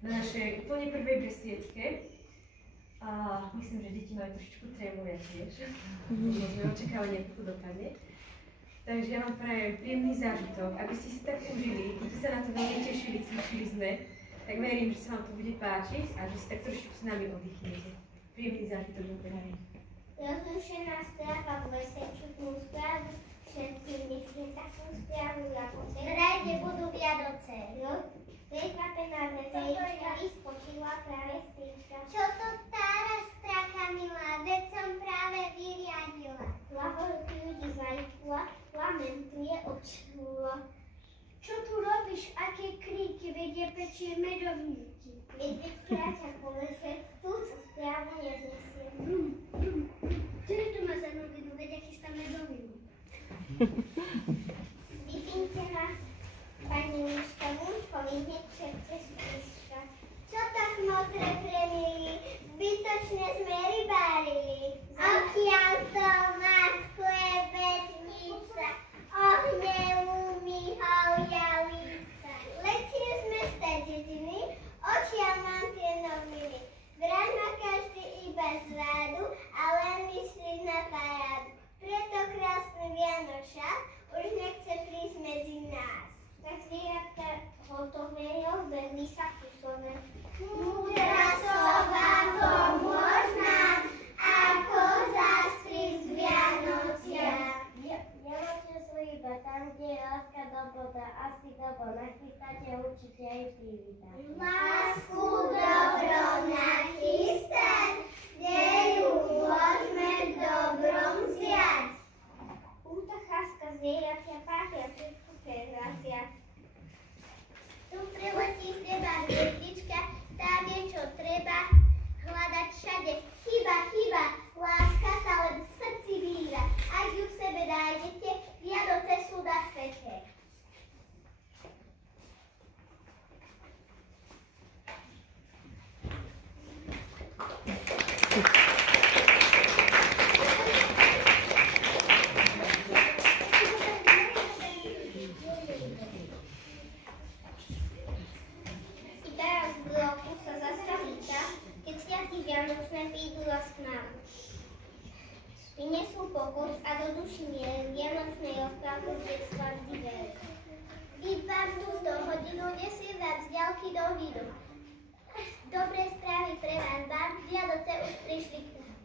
na našej úplne prvej besiedke. A myslím, že deti majú trošičku trému, ja tiež. Môžeme očakávať, ako to dopadne. Takže ja vám prajem príjemný zážitok, aby ste si tak užili, aby ste sa na to veľmi tešili, cvičili sme. Tak verím, že sa vám to bude páčiť a že si tak trošičku s nami oddychnete. Príjemný zážitok vám prajem. Rozrušená správa v lese, čudnú správu, všetkým nechcem takú správu ako ten. V rade budú Vianoce. No, prekvapená vezejčka i spočila práve spíčka. Čo to tára stracha milá, veď som práve vyriadila. Hlavolky ľudí zalikula, lamentuje občula. Čo tu robíš, aké kríky, vedie pečie medovníky? Medveď kráča po lese, túto správu neznesiem. Čo je tu má za novinu, veď aký chystá medovinu? Vypínte nás, pani Miška, mužkovi hneď šepce spíška. Čo tak modré premili, zbytočne sme rybárili. Odkiaľ to má klebetnica, ohneumí haujavica. Letie sme z tej dediny, odtiaľ mám tie noviny. Vraj má každý iba zradu, ale myslí na parádu. Preto krásny Vianoša už nechce prísť medzi nás. Tak zvieratka hotového zbehli sa kusové. Múdra sova pomôž nám, ako zastriť z Vianociam. Vianočné sú iba tam, kde je láska dobrota, asi dobro nachystáte, určite aj privítať. Lásku dobro nachystať, kde ju môžeme v dobrom vziať. Útacháska zvieratia páchia všetko prehlásia. Tu priletí z neba hviezdička, tá vie, čo treba hľadať všade. Chyba, chyba, láska sa len v srdci víra. Ak ju v sebe nájdete, Vianoce sú na svete. Vianočné prídu vás k nám. Prinesú pokoj a do duši mier, vianočnej rozprávky z detstva vždy ver. Výbar túto hodinu nesie vás z ďalky do vidu. Dobré správy pre vás, vám Vianoce už prišli k nám.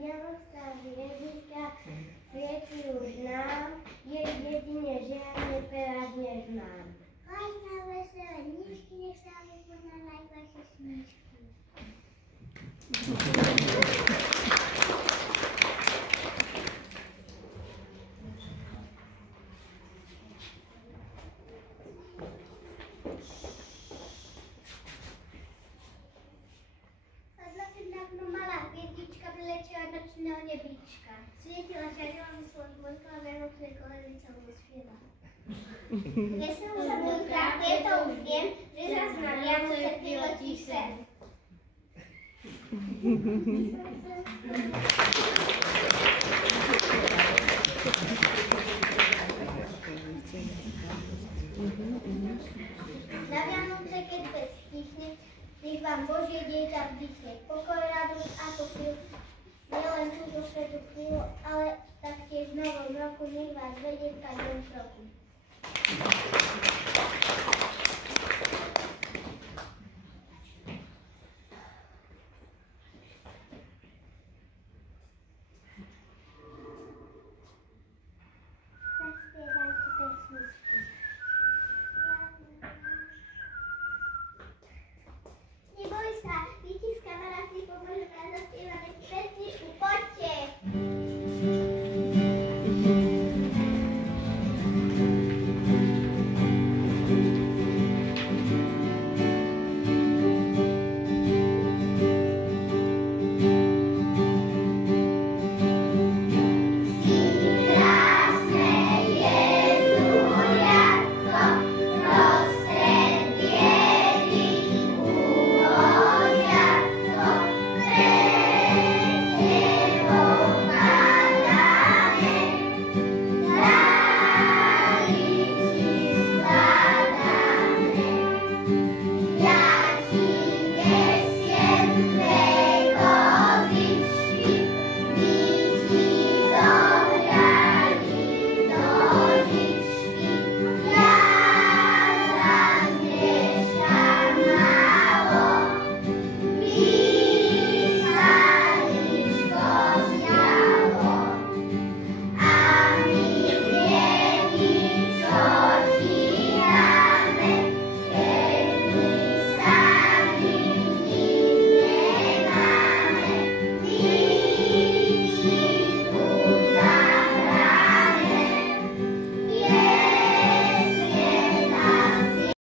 Vianočná hviezdička svieti už nám, je jedine žiadne perák neznám. Hlasná veselé dničky, nech sa vykonávajú vaše sníčky. Nočného nebíčka. Svietila žiarila mi svoj dvojka a Vianočné koledy celú sviet. Chcem. Na Vianoce, keď pes stichne, nech vám Božie dieťa vdychne pokoj, radosť a posilu, nielen túto svetú chvíľu, ale taktiež v novom roku nech vás vedie v každom kroku.